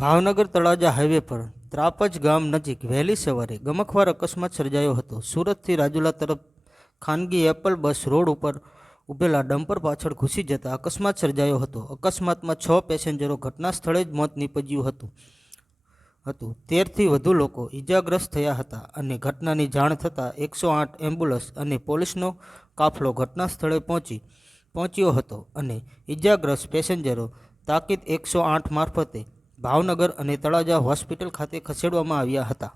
Bhavnagar Talaja highway પર ત્રાપજ ગામ નજીક વહેલી સવારે ગમખ્વાર અકસ્માત સર્જાયો હતો। સુરતથી રાજુલા તરફ ખાનગી એપલ બસ રોડ ઉપર ઉભેલા ડમ્પર પાછળ ઘૂસી જતા અકસ્માત સર્જાયો હતો। અકસ્માતમાં 6 પેસેન્જરો ઘટના સ્થળે જ મોત નીપજ્યું હતું। 13થી વધુ લોકો ઈજાગ્રસ્ત થયા હતા અને ઘટનાની જાણ થતાં 108 એમ્બ્યુલન્સ અને પોલીસનો કાફલો ઘટના સ્થળે પહોંચ્યો હતો અને ઈજાગ્રસ્ત પેસેન્જરો તાકીદ 108 મારફતે ભાવનગર અને તળાજા હોસ્પિટલ ખાતે ખસેડવામાં આવ્યા હતા।